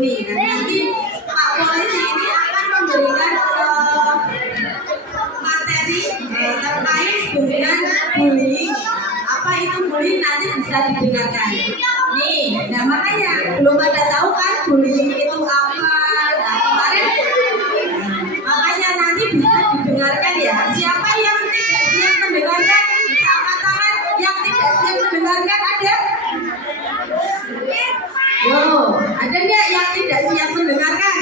nih. Dan nanti Pak Polisi ini akan memberikan materi terkait dengan bullying. Apa itu bullying nanti bisa didengarkan. Nih, nah makanya belum pada tahu kan bullying itu apa. Nah kemarin makanya nanti bisa didengarkan ya. Siapa yang tidak siap mendengarkan? Bisa angkat tangan. Yang tidak siap mendengarkan ada? Yo, ada nggak yang tidak siap mendengarkan?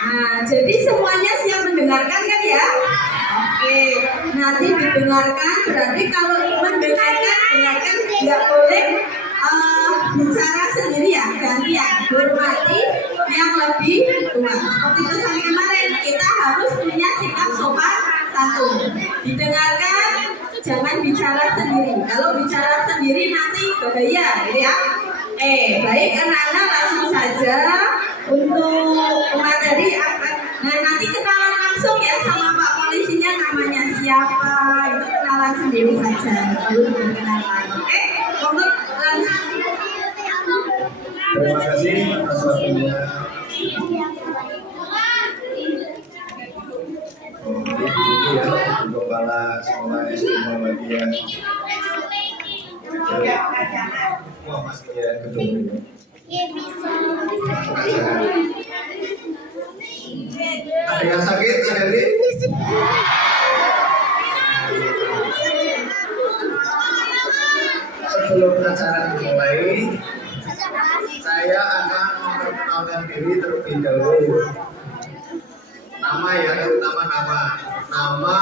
Nah, jadi semuanya siap mendengarkan kan ya? Oke, nanti didengarkan. Berarti kalau mendengarkan, dengarkan nggak boleh bicara sendiri ya, gantian. Hormati yang lebih tua. Seperti pesan kemarin, kita harus punya sikap sopan santun. Didengarkan, jangan bicara sendiri. Kalau bicara sendiri nanti bahaya, gitu ya. Baik anak-anak, langsung saja untuk materi akan. Nah nanti kenalan langsung ya sama Pak Polisinya, namanya siapa, itu kenalan sendiri saja. Baru kenalan. Monggo langsung. Terima kasih atas waktunya. Kepala Sekolah SD Muhammadiyah Gedung. Ada yang sakit? Ada yang sebelum acara dimulai, saya akan memperkenalkan diri terlebih dahulu. Nama ya, terutama nama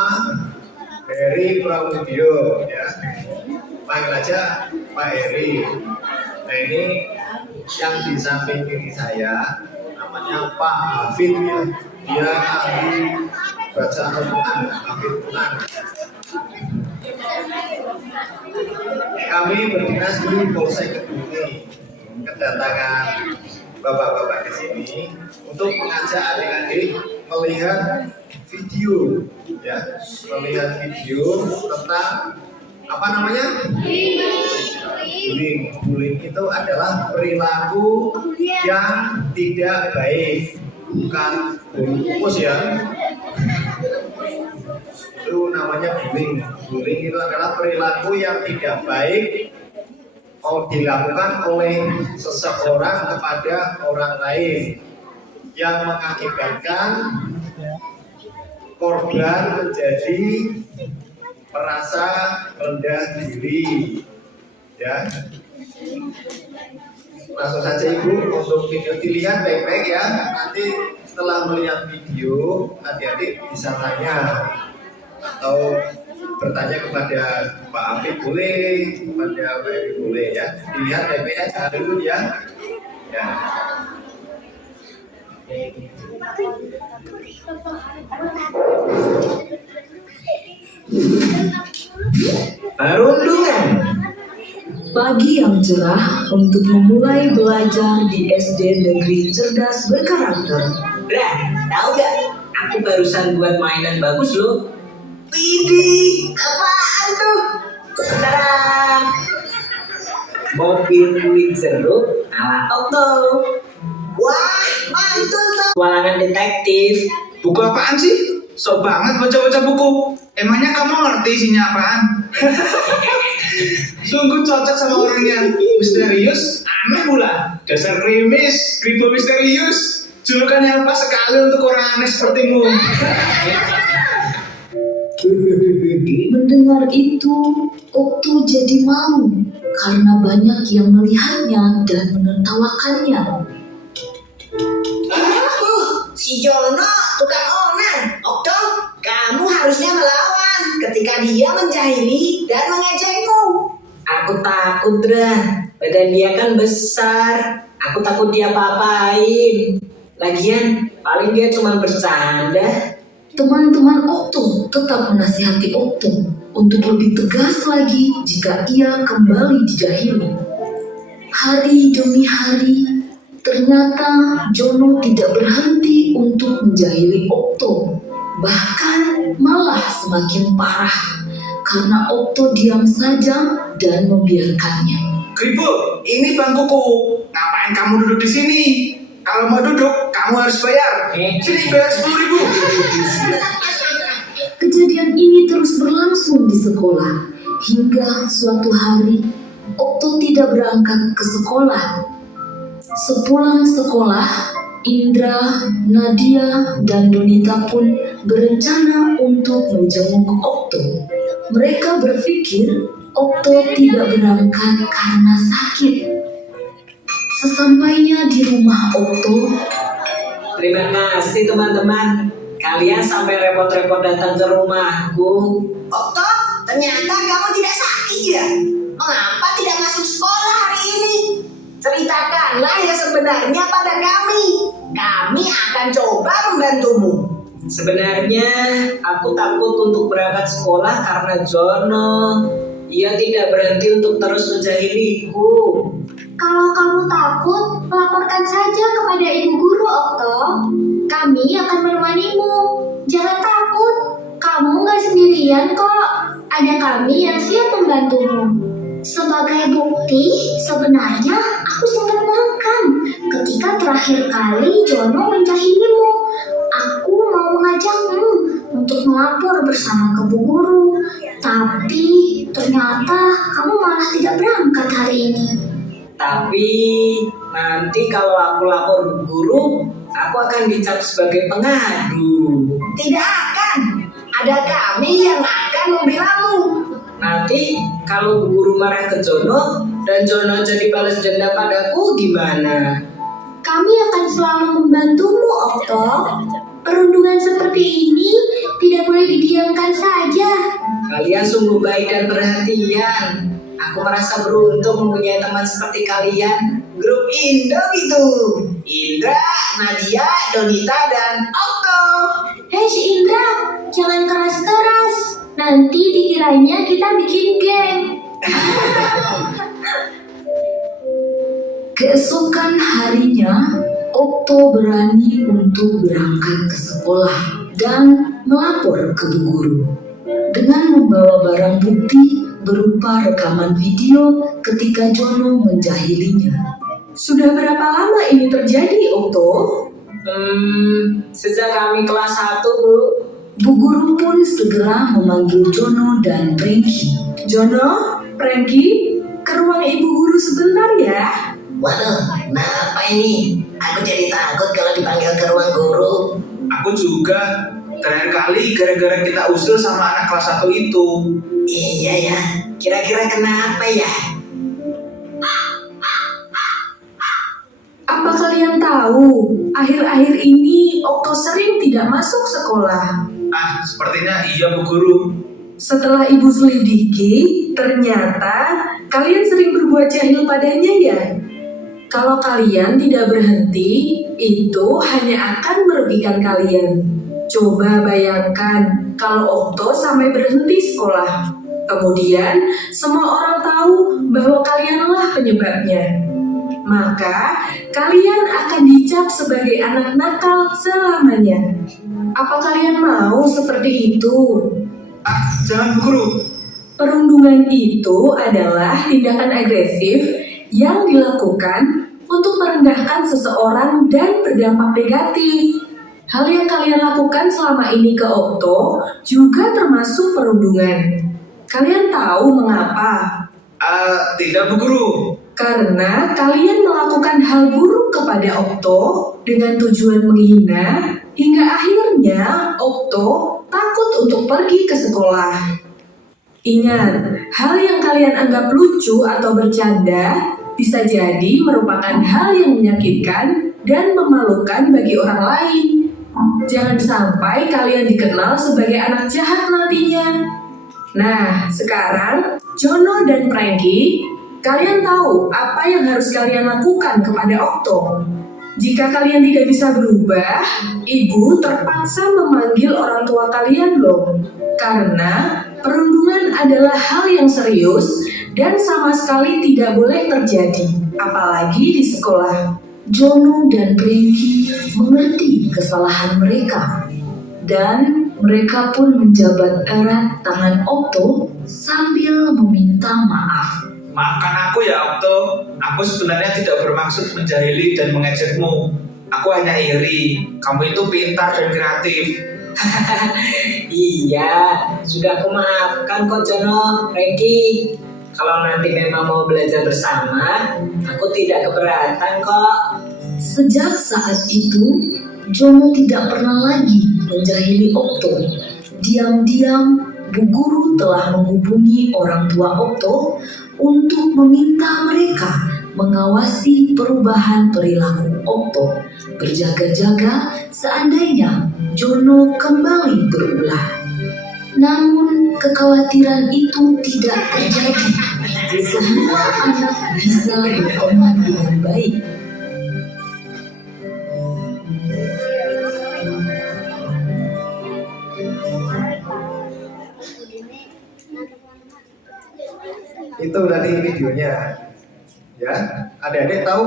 Heri Pramudio ya. Panggil aja Pak Heri. Nah ini yang di samping kiri saya namanya Pak Hafid ya. Dia ahli baca Al-Quran, Hafid Quran. Kami berdinas di Polsek Kediri, kedatangan bapak-bapak ke sini untuk mengajak adik-adik melihat video, ya, melihat video tentang apa namanya? Bullying. Bullying itu adalah perilaku yang tidak baik, bukan bungkus ya. Itu namanya bullying. Bullying itu adalah perilaku yang tidak baik dilakukan oleh seseorang kepada orang lain yang mengakibatkan korban menjadi merasa rendah diri. Ya, langsung saja Ibu untuk video dilihat baik-baik ya. Nanti setelah melihat video, adik-adik bisa tanya atau bertanya kepada Pak Afif boleh, kepada Pak Eri boleh ya. Dilihat baik-baik aja dulu ya. Ya. Perundungan. Pagi yang cerah untuk memulai belajar di SD Negeri Cerdas Berkarakter. Bra, tahu gak? Aku barusan buat mainan bagus loh. Widih, apaan tuh? Sekarang mobil kulit jeruk ala Okto. Wah, mantul tuh. Petualangan detektif. Buku apaan sih? Sok banget baca-baca buku. Emangnya kamu ngerti isinya apaan? Sungguh cocok sama orang yang misterius, aneh pula. Dasar krimis, kribo misterius. Julukan yang pas sekali untuk orang aneh sepertimu. Mendengar itu, Okto jadi malu karena banyak yang melihatnya dan menertawakannya. Si Jono tukang onar. Okto, kamu harusnya melawan ketika dia menjahili dan mengejekmu. Aku takut, Dra. Badan dia kan besar. Aku takut dia apa-apain. Lagian, paling dia cuma bercanda. Teman-teman Okto tetap menasihati Okto untuk lebih tegas lagi jika ia kembali dijahili. Hari demi hari, ternyata Jono tidak berhenti untuk menjahili Okto. Bahkan malah semakin parah karena Okto diam saja dan membiarkannya. Kribo, ini bangkuku. Ngapain kamu duduk di sini? Kalau mau duduk, kamu harus bayar. Sini bayar 10.000. Kejadian ini terus berlangsung di sekolah hingga suatu hari Okto tidak berangkat ke sekolah. Sepulang sekolah, Indra, Nadia, dan Donita pun berencana untuk menjenguk Okto. Mereka berpikir Okto tidak berangkat karena sakit. Sesampainya di rumah Okto, Terima kasih teman-teman. Kalian sampai repot-repot datang ke rumahku. Okto, ternyata kamu tidak sakit ya? Mengapa tidak masuk sekolah hari ini? Ceritakanlah yang sebenarnya pada kami. Kami akan coba membantumu. Sebenarnya aku takut untuk berangkat sekolah karena Jono. Ia tidak berhenti untuk terus menjahiliku. Kalau kamu takut, laporkan saja kepada ibu guru, Okto. Kami akan menemanimu. Jangan takut, kamu nggak sendirian kok. Ada kami yang siap membantumu. Sebagai bukti, sebenarnya aku sempat makan ketika terakhir kali Jono menjahilimu. Aku mau mengajakmu untuk melapor bersama ke Bu Guru. Tapi ternyata kamu malah tidak berangkat hari ini. Tapi nanti kalau aku lapor ke guru, aku akan dicap sebagai pengadu. Tidak akan. Ada kami yang akan membelamu. Nanti kalau Bu Guru marah ke Jono dan Jono jadi balas dendam padaku gimana? Kami akan selalu membantumu, Okto. Perundungan seperti ini tidak boleh didiamkan saja. Kalian sungguh baik dan perhatian. Aku merasa beruntung mempunyai teman seperti kalian. Grup Indo gitu. Indra, Nadia, Donita, dan Okto. Hei si Indra, jangan keras-keras. Nanti dikiranya kita bikin geng. keesokan harinya Okto berani untuk berangkat ke sekolah dan melapor ke Bu Guru dengan membawa barang bukti berupa rekaman video ketika Jono menjahilinya. Sudah berapa lama ini terjadi, Okto? Sejak kami kelas 1, Bu. Bu Guru pun segera memanggil Jono dan Prengki. Jono, Prengki, ke ruang Ibu Guru sebentar ya. Waduh, kenapa ini? Aku jadi takut kalau dipanggil ke ruang guru. Aku juga. Terakhir kali gara-gara kita usil sama anak kelas 1 itu. Iya ya, kira-kira kenapa ya? Apa kalian tahu, akhir-akhir ini Okto sering tidak masuk sekolah. Sepertinya iya Bu Guru. Setelah Ibu selidiki, ternyata kalian sering berbuat jahil padanya ya. Kalau kalian tidak berhenti, itu hanya akan merugikan kalian. Coba bayangkan kalau Okto sampai berhenti sekolah. Kemudian semua orang tahu bahwa kalianlah penyebabnya. Maka kalian akan dicap sebagai anak nakal selamanya. Apa kalian mau seperti itu? Jangan Bu Guru. Perundungan itu adalah tindakan agresif yang dilakukan untuk merendahkan seseorang dan berdampak negatif. Hal yang kalian lakukan selama ini ke Okto juga termasuk perundungan. Kalian tahu mengapa? Tidak Bu Guru. Karena kalian melakukan hal buruk kepada Okto dengan tujuan menghina, hingga akhirnya Okto takut untuk pergi ke sekolah. Ingat, hal yang kalian anggap lucu atau bercanda bisa jadi merupakan hal yang menyakitkan dan memalukan bagi orang lain. Jangan sampai kalian dikenal sebagai anak jahat nantinya. Nah, sekarang Jono dan Prengki, kalian tahu apa yang harus kalian lakukan kepada Okto. Jika kalian tidak bisa berubah, ibu terpaksa memanggil orang tua kalian loh. Karena perundungan adalah hal yang serius dan sama sekali tidak boleh terjadi, apalagi di sekolah. Jono dan Prengki mengerti kesalahan mereka, dan mereka pun menjabat erat tangan Okto sambil meminta maaf. Maafkan aku ya Okto, aku sebenarnya tidak bermaksud menjahili dan mengejekmu. Aku hanya iri, kamu itu pintar dan kreatif. Iya, sudah aku maafkan kok Jono, Reki. Kalau nanti memang mau belajar bersama, aku tidak keberatan kok. Sejak saat itu, Jono tidak pernah lagi menjahili Okto. Diam-diam, Bu Guru telah menghubungi orang tua Okto untuk meminta mereka mengawasi perubahan perilaku Okto, berjaga-jaga seandainya Jono kembali berulah. Namun kekhawatiran itu tidak terjadi. Semua anak bisa berteman dengan baik. Itu tadi videonya. Ya, adik-adik tahu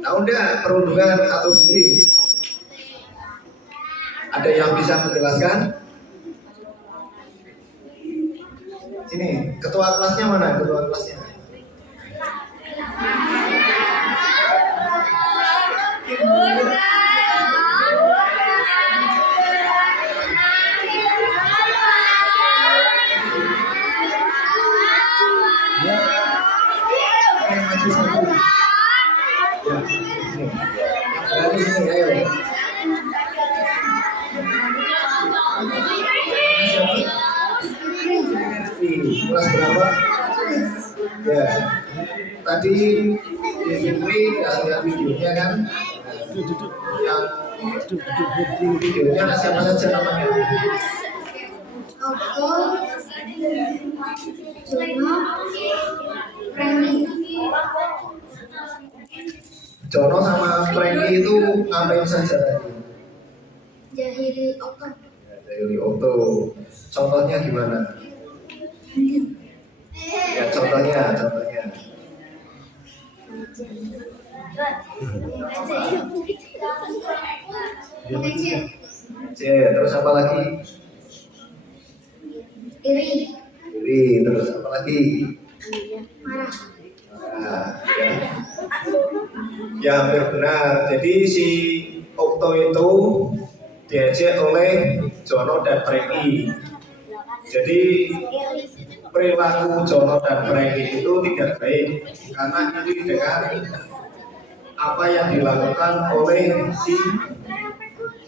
enggak perundungan atau bullying? Ada yang bisa menjelaskan? Sini, ketua kelasnya mana? Ketua kelasnya. Maju satu. Ya, sini. Yang berani sini, ayo. Kelas berapa? Ya, tadi di Fikri lihat videonya kan? Yang videonya siapa saja namanya? Okto, Jono, Reni. Jono sama Franky itu ngapain saja tadi? Jahili Okto. Dari Okto. Contohnya gimana? Ya contohnya. Terus apa lagi? Iri. Terus apa lagi? Marah. Nah, ya hampir benar. Jadi si Okto itu diajak oleh Jono dan Franky. Jadi perilaku Jono dan Franky itu tidak baik karena ini dengan apa yang dilakukan oleh si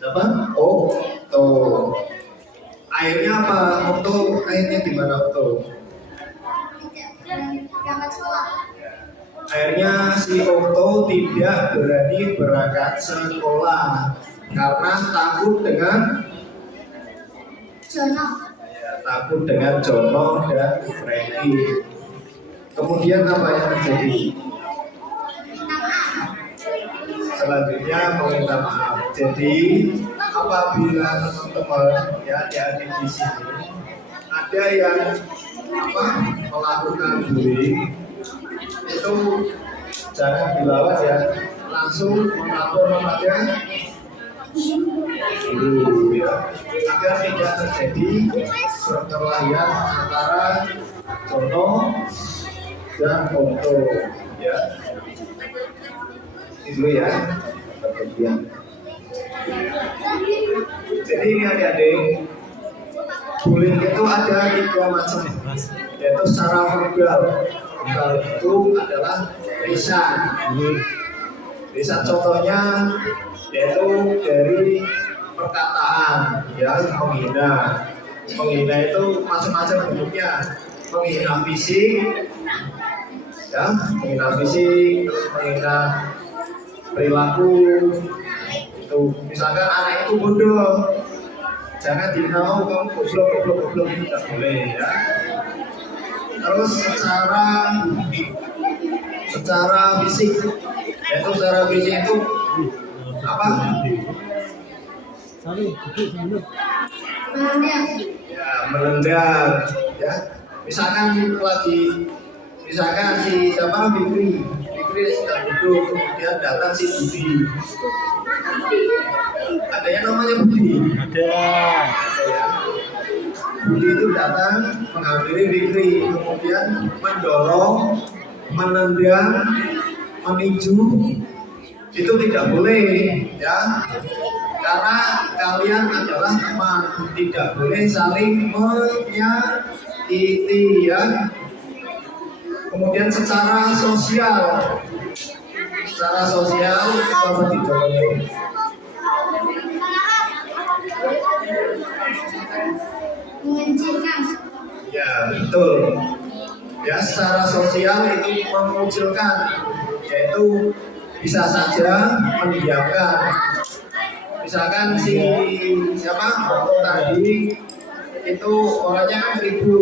siapa? Okto. Akhirnya apa? Okto akhirnya gimana Okto? Berangkat sekolah. Akhirnya si Okto tidak berani berangkat sekolah karena takut dengan Jono. takut dengan Jono dan Franky. Kemudian apa yang terjadi? Selanjutnya meminta maaf. Jadi apabila teman-teman ya adik di sini ada yang melakukan bullying, itu jangan dilawan ya, langsung melapor kepada guru ya, agar tidak terjadi perkelahian antara Jono dan Okto ya. Itu ya perhatian. Jadi ini adik-adik, bullying itu ada 3 macam, yaitu secara verbal. Verbal itu adalah lisan. Lisan contohnya yaitu dari perkataan ya, menghina. Menghina itu macam-macam bentuknya. Menghina fisik, ya, menghina fisik, terus menghina perilaku. Itu misalkan anak itu bodoh, jangan dinau kamu goblok tidak boleh ya. Terus secara fisik, yaitu secara fisik itu apa? Ya, melendam ya. Misalkan si siapa Fikri sedang duduk, kemudian datang si Budi. Ada yang namanya Budi? Ada ya. Budi itu datang menghampiri Fikri, kemudian mendorong, menendang, meniju, itu tidak boleh ya, karena kalian adalah teman, tidak boleh saling menyakiti ya. Kemudian secara sosial apa tidak boleh? Ya betul. Ya secara sosial itu mengucilkan, yaitu bisa saja mendiamkan. Misalkan si siapa tadi itu orangnya kan ribu,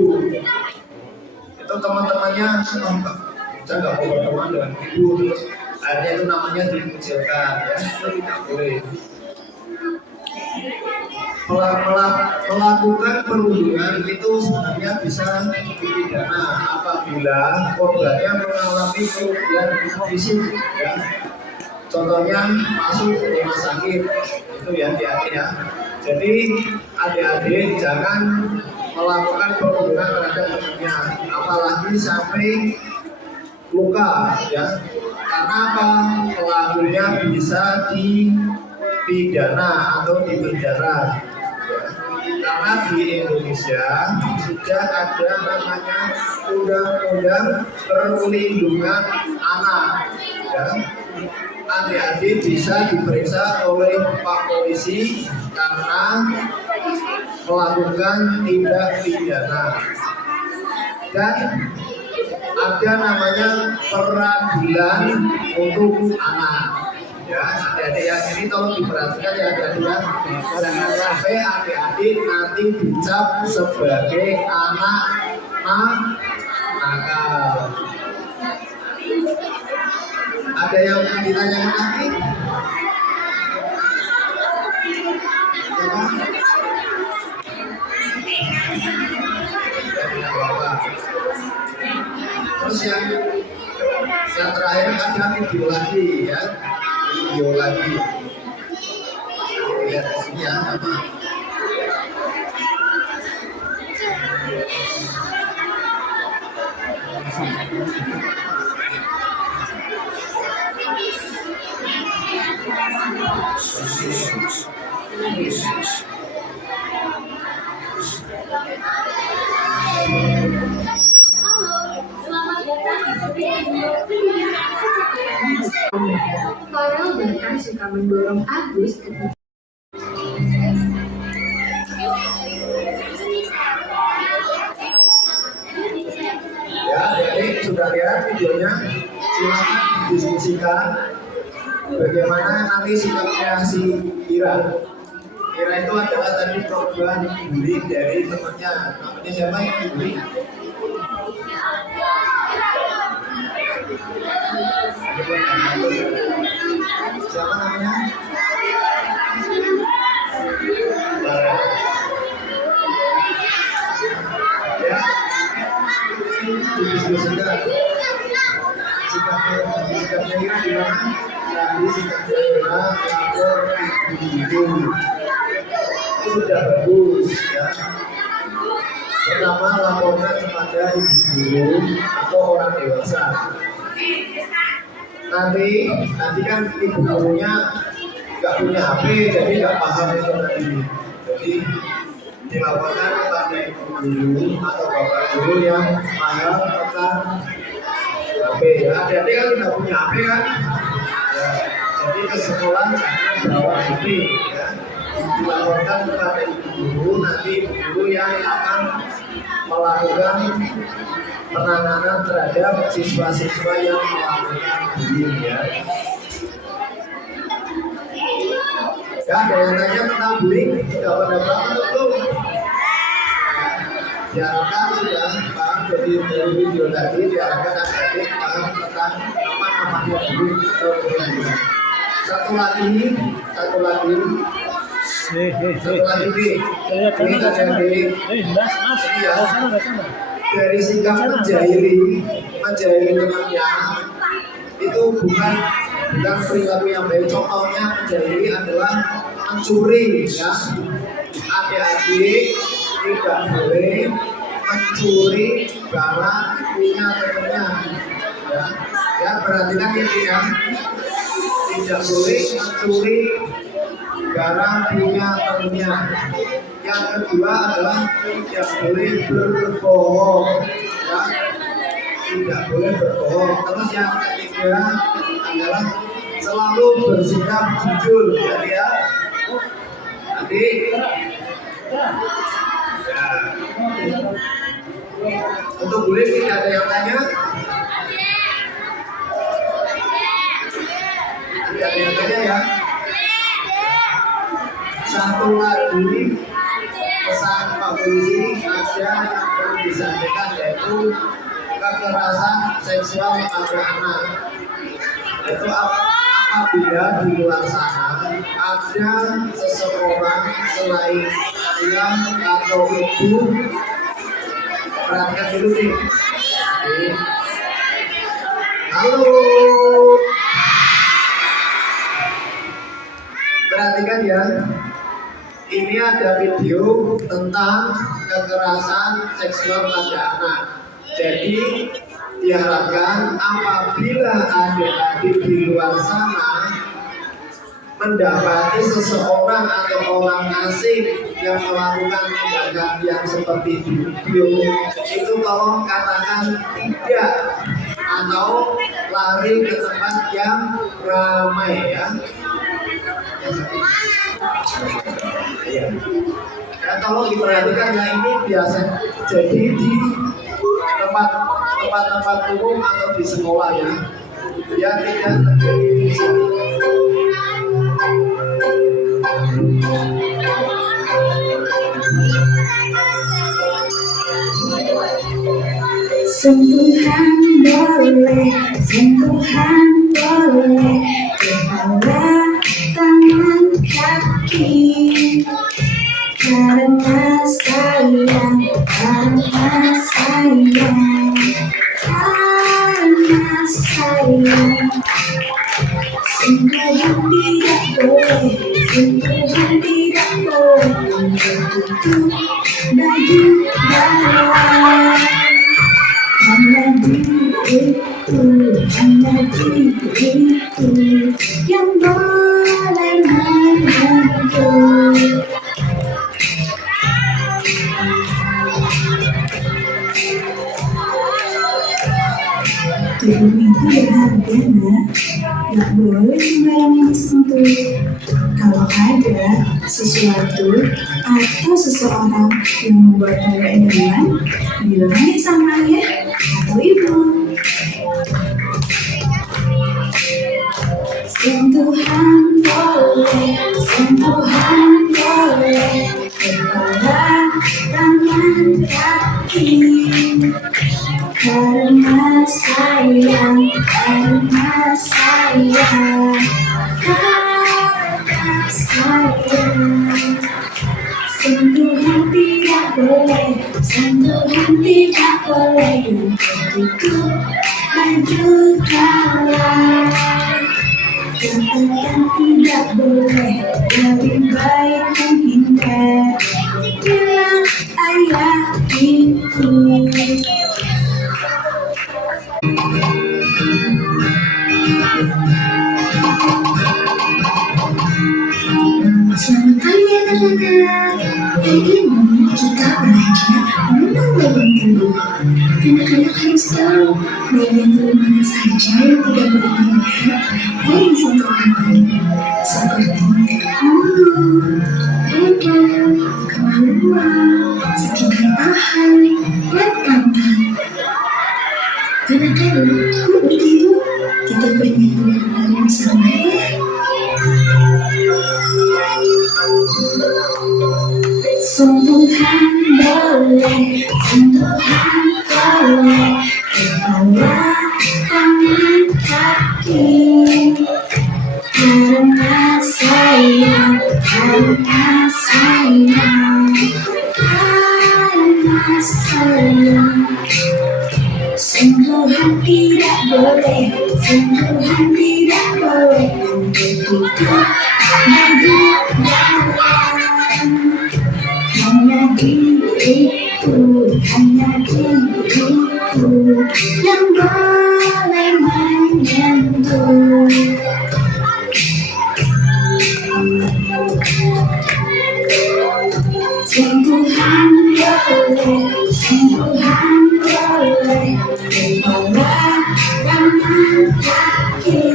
itu teman-temannya saya nggak mau berteman dengan ribu, terus akhirnya itu namanya dikucilkan ya, itu tidak boleh. Melakukan perundungan itu sebenarnya bisa dipidana apabila korbannya mengalami kerugian fisik ya. Contohnya masuk rumah sakit, itu ya hati-hati ya. Jadi adik-adik jangan melakukan perundungan terhadap temannya, apalagi sampai luka ya. Karena apa? Pelakunya bisa dipidana atau dipenjara. Karena di Indonesia sudah ada namanya Undang-Undang Perlindungan Anak ya. Adik-adik bisa diperiksa oleh Pak Polisi karena melakukan tindak pidana. Dan ada namanya peradilan untuk anak. Ya, adik-adik yang ini tolong diperhatikan ya adik-adik ya. Jangan sampai adik-adik nanti dicap sebagai anak nakal. Ada yang ditanyakan lagi? Terus yang terakhir ada video lagi ya, video lagi. Lihat di sini ya, apa? Farel bahkan suka mendorong Agus ketika Ya, jadi sudah lihat videonya, silakan diskusikan bagaimana nanti sikapnya si Ira. Ira itu adalah tadi korban bully dari temannya. Namanya siapa yang bully? Siapa namanya? Ya, didiskusikan. Sikapnya Ira gimana? Tadi sikapnya Ira lapor ibu. Itu sudah bagus ya. Pertama laporkan kepada ibu guru atau orang dewasa. Nanti kan ibu gurunya nggak punya HP, jadi nggak paham itu tadi. Jadi dilaporkan kepada ibu guru atau bapak guru yang paham tentang HP. Ya, adik-adik kan tidak punya HP kan? Ya, jadi ke sekolah jangan bawa HP. Ya. Dilaporkan kepada ibu guru, nanti ibu guru yang akan melakukan penanganan terhadap siswa-siswa yang melakukan bullying ya. Ya, ada yang tanya tentang bullying, sudah pada paham belum? Diharapkan sudah paham, jadi dari video tadi diharapkan adik-adik paham tentang apa namanya bullying atau bullying. Satu lagi. Dari sikap menjahili temannya itu bukan perilaku yang baik. Contohnya menjahili adalah mencuri ya. Adik-adik tidak boleh mencuri barang punya temannya. Ya, perhatikan ini ya. Tidak boleh mencuri barang punya temannya. Yang kedua adalah tidak boleh berbohong. Ya, tidak boleh berbohong. Terus yang ketiga adalah selalu bersikap jujur, ya. Adik, ya. Untuk boleh tidak ada yang tanya? Tidak ada yang tanya ya? Satu lagi pesan Pak Polisi ada yang perlu disampaikan, yaitu kekerasan seksual pada anak. Itu apabila di luar sana ada seseorang selain ayah atau ibu, perhatikan dulu nih. Halo, perhatikan ya. Ini ada video tentang kekerasan seksual pada anak. Jadi diharapkan apabila adik-adik di luar sana mendapati seseorang atau orang asing yang melakukan tindakan yang seperti di video itu, tolong katakan tidak atau lari ke tempat yang ramai ya. Ya, tolong diperhatikan ya, ini biasa jadi di tempat-tempat umum atau di sekolah ya. Ya, tidak terjadi. Sentuhan boleh, sentuhan boleh, kepala, tangan, kaki. Karena sayang, karena sayang, karena sayang. Sentuhan tidak boleh, sentuhan tidak boleh, untuk baju bawah. Hanya diriku yang boleh menyentuh. Tubuh itu berharga, nak. Gak boleh sembarangan disentuh. Kalau ada sesuatu atau seseorang yang membuatmu gak nyaman, bilang aja sama ayah atau ibu. Sentuhan boleh, sentuhan boleh, kepala, tangan, kaki. Karena sayang, karena sayang, karena sayang. Sentuhan tidak boleh, sentuhan tidak boleh, untukku baju kalah. Katakan tidak boleh, lebih baik menghindar. Bilang ayah ibu. Selamat pagi anak-anak. Hari ini kita belajar mengenal bagian tubuh. Anak-anak harus tahu bagian tubuh mana saja yang tidak boleh dilihat dan disentuh tangan, seperti mulut, dada, kemaluan, sekitar paha, dan pantat. Anak-anak, yuk kita bernyanyi bersama ya. Sentuhan boleh, sentuhan boleh, kepala, tangan, kaki. Karena sayang, karena sayang, karena sayang. Sentuhan tidak boleh, sentuhan tidak boleh, untukku baju dalam. Hanya diriku boleh, sentuhan boleh, kepala tangan kaki.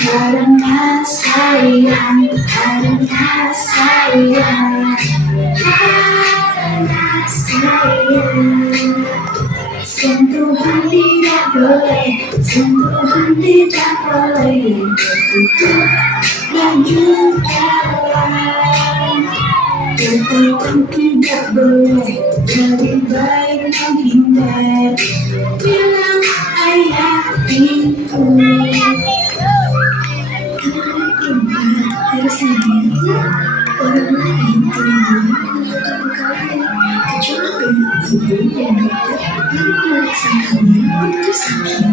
Karena sayang, karena sayang, karena sayang. Sentuhan tidak boleh, sentuhan tidak boleh, tertutup dan juga lain. Sentuhan tidak boleh, lebih baik menghindar. Bilang ayah itu. Anak-anak perempuan harus sadar ya, orang lain tidak boleh menyentuh kalian kecuali ibu dan dokter yang memeriksa kalian untuk sakit.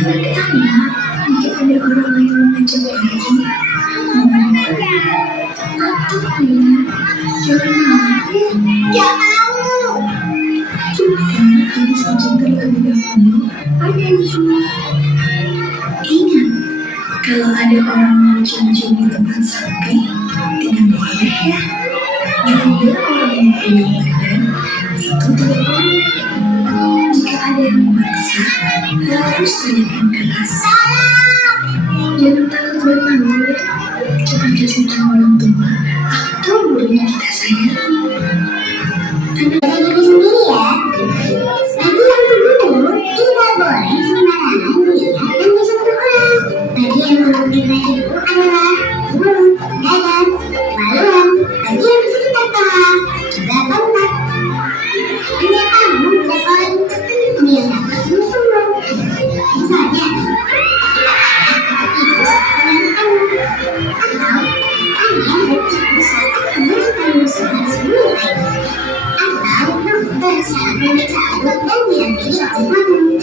Anak-anak, jika ada orang lain mengajak pergi, membantu, atau bilang, jangan mau ya, gak mau. Kita harus izin terlebih dahulu pada ibu. Ingat, kalau ada orang mau cium-cium di tempat sapi, tidak boleh ya. Juga orang yang punya badan, itu tidak boleh. Jika ada yang memaksa, harus tanyakan keras. Jangan takut bermalu ya. Jangan kasih tahu orang tua atau guru yang kita sayangi. Anak diri sendiri ya. Bagi yang berburu, tidak boleh sembarangan melihat dan disentuh orang. Bagi yang berburu itu adalah mulut, dada, kemaluan, bagian di sekitar paha, juga pantat. Hanya kamu dan orang tertentu yang dapat menyentuhmu. Misalnya, ibu saat kamu, atau ayah bertipu saat kamu sedang berusaha sebelum air. Atau dokter saat memeriksa obat dan diambil obatmu.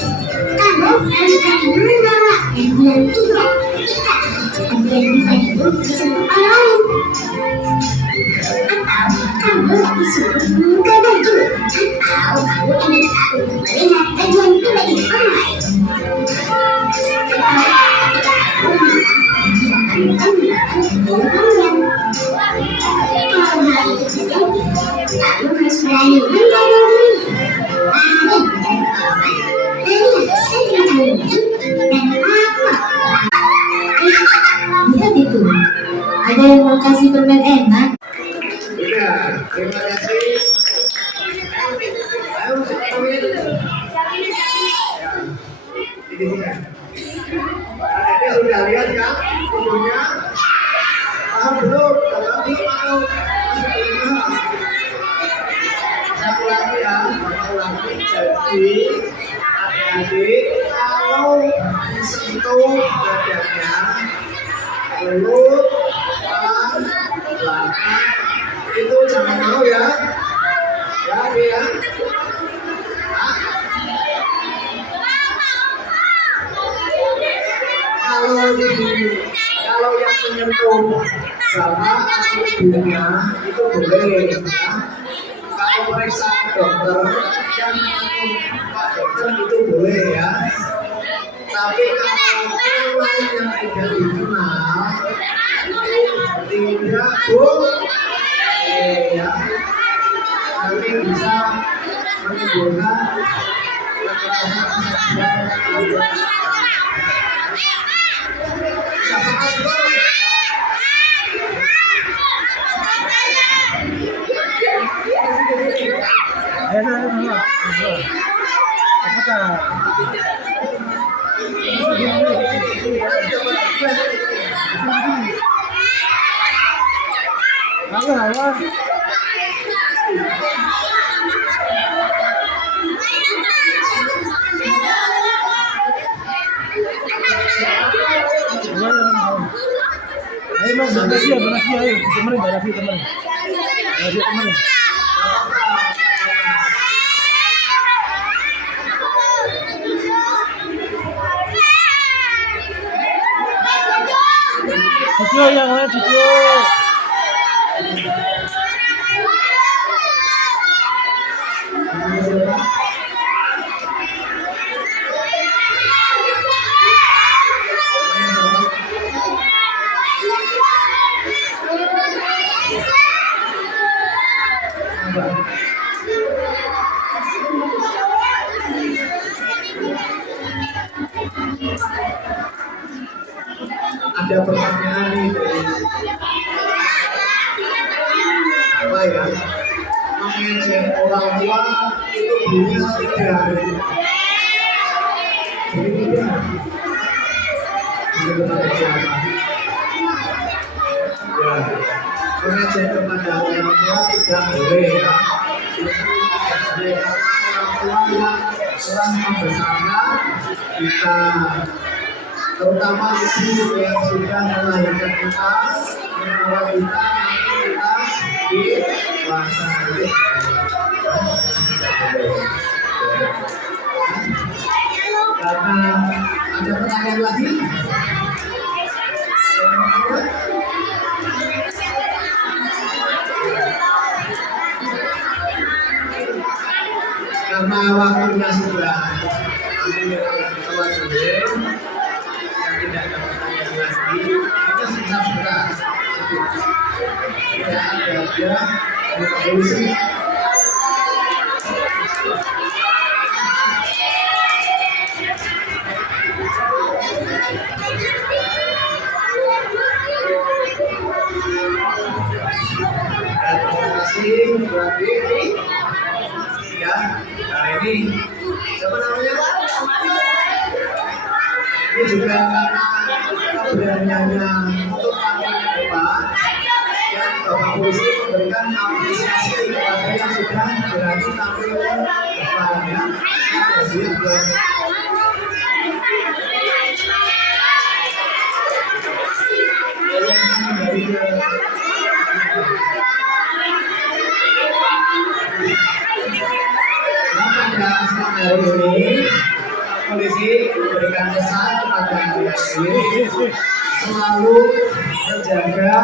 Kamu harus berani menolak dan bilang tidak. Bagian pribadimu disentuh orang lain. Atau kamu disuruh membuka baju. Atau kamu tidak takut melihat bagian pribadi orang lain. Atau kamu tidak melakukan kalian. Kalau hal itu terjadi, kamu harus berani menjaga diri. Berani mencari pertolongan, berani segera cari dan apa? Lihat itu, ada yang mau kasih permen enak. Udah, terima kasih. Ayo, pamit. Ya, ini dia. Adik sudah lihat kan videonya? Paham belum? Kalau belum mau, saya ulangi ya, saya ulangi. Jadi, adik-adik kalau disentuh badannya, mulut, depan, belakang, itu jangan mau ya. Ya, ya. Kalau yang menyentuh sama atau ibunya itu boleh ya. Kalau periksa ke dokter yang menyentuh Pak Dokter itu boleh ya. Tapi kalau orang yang tidak dikenal itu tidak boleh ya. Nanti bisa menimbulkan kekerasan dan Cucu yang lain cucu. ada pertanyaan nih dari apa ya? Mengejek orang tua itu bunyinya tidak. Jadi tidak. Ini kepada siapa? Ya, mengejek kepada orang tua tidak boleh ya. Mengejek orang tua yang telah membesarkan kita, terutama ibu yang sudah melahirkan kita, merawat kita, nanti kita dewasa. Karena ada pertanyaan lagi. Karena waktunya sudah telah sudah, tidak ada pertanyaan lagi. Kita sebentar. Tidak ada polisi. Terima kasih berarti ya. Nah ini siapa namanya? Ini juga karena keberaniannya untuk tampil ke depan, ya Bapak Polisi memberikan apresiasi kepada yang sudah berani tampil ke depan ya. Terima kasih. Pada siang hari ini, polisi memberikan pesan kepada adik-adik selalu menjaga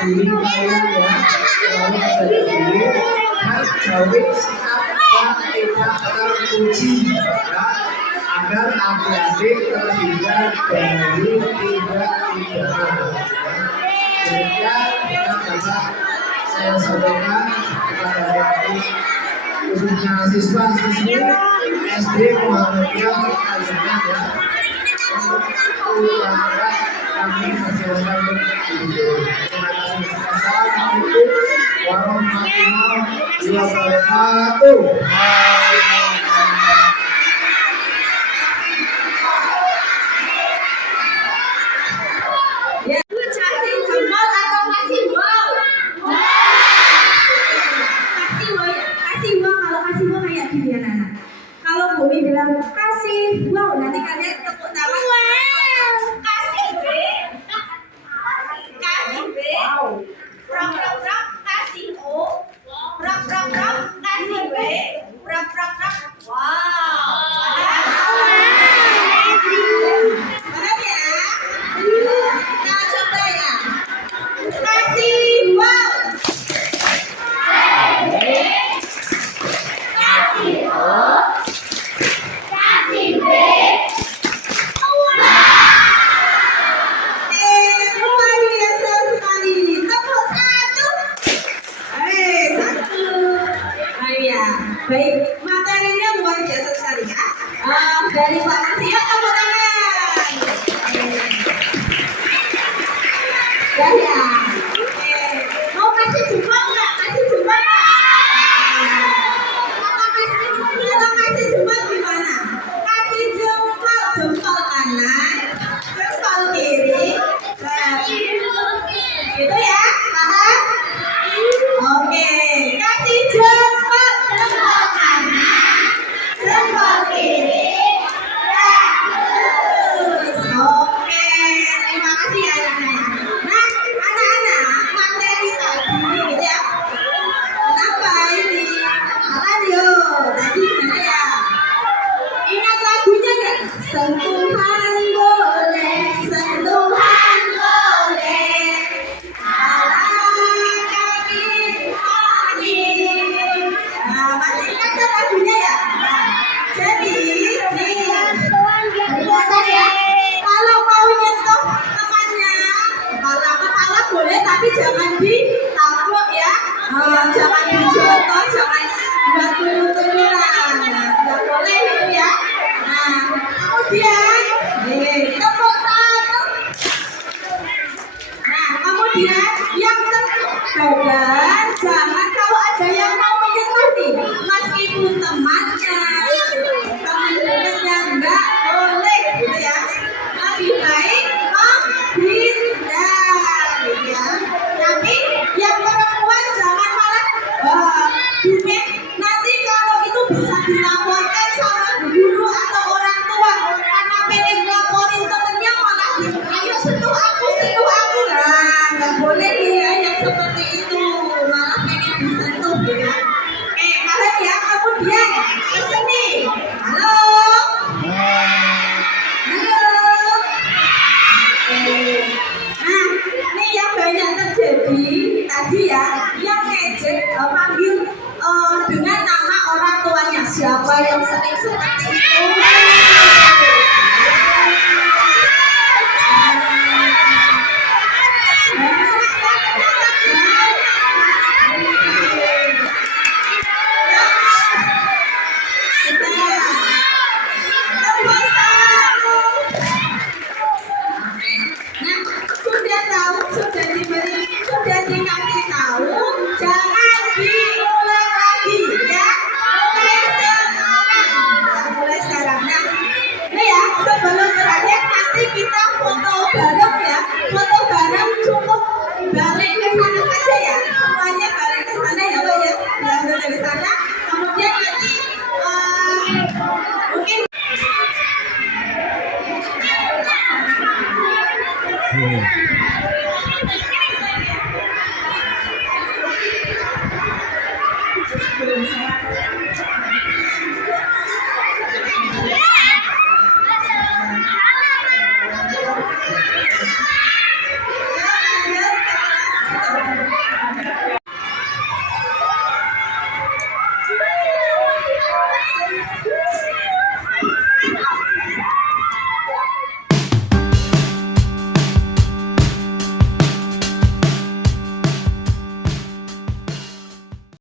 diri kalian ya, selalu menjaga diri dan jauhi sikap yang tidak terpuji ya, agar adik-adik terhindar dari tindak pidana. Demikian yang dapat saya sampaikan kepada adik-adik khususnya siswa-siswi SD Muhammadiyah Al-Zaitun ya. Untuk kami persilakan untuk duduk. Terima kasih. Assalamualaikum warahmatullahi wabarakatuh. Ya, kasih jempol atau kasih wow? Kasih wow ya, kasih wow. Kalau kasih wow kayak gini anak-anak. Kalau Bumi bilang kasih wow, nanti kalian tepuk tangan. Kasih B, kasih B, rok rok rok, kasih O, rok rok rok, kasih B, rok rok rok. Wow. Paham ya? Kita coba ya. Kasih wow. Kasih O. Kasih B. Luar biasa sekali. Tepuk satu. Satu. Ayo ya. Baik, materinya luar biasa sekali ya. Dari Pak Nasio, tepuk tangan. Ya. Mau kasih jempol nggak? Kasih jempol nggak? Kalau kasih jempol gimana? Kasih jempol kanan, jempol kiri. Gitu ya, paham? Oke, kasih jempol kanan, jempol kiri. Oke, terima kasih ya anak-anak. Nah, anak-anak, materi tadi gitu ya. Kenapa ini? Radio. Tadi gimana ya? Ingat lagunya nggak? Sentuhan boleh, sentuhan boleh. Alam kami hadir. Nah, masih ingat kan lagunya ya? Nah, jadi kalau mau nyentuh temannya, kepala boleh tapi jangan ditampuk ya. Jangan dicontoh, jangan buat turun-turunan. Nggak boleh itu ya. Nah, kemudian seperti itu. Sudah dikasih tahu, jangan diulang lagi ya. Mulai sekarang. Nah, ini ya sebelum berakhir nanti kita foto bareng ya. Foto bareng cukup balik ke sana saja ya. Semuanya balik ke sana ya Pak ya. Diambil dari sana. Kemudian nanti mungkin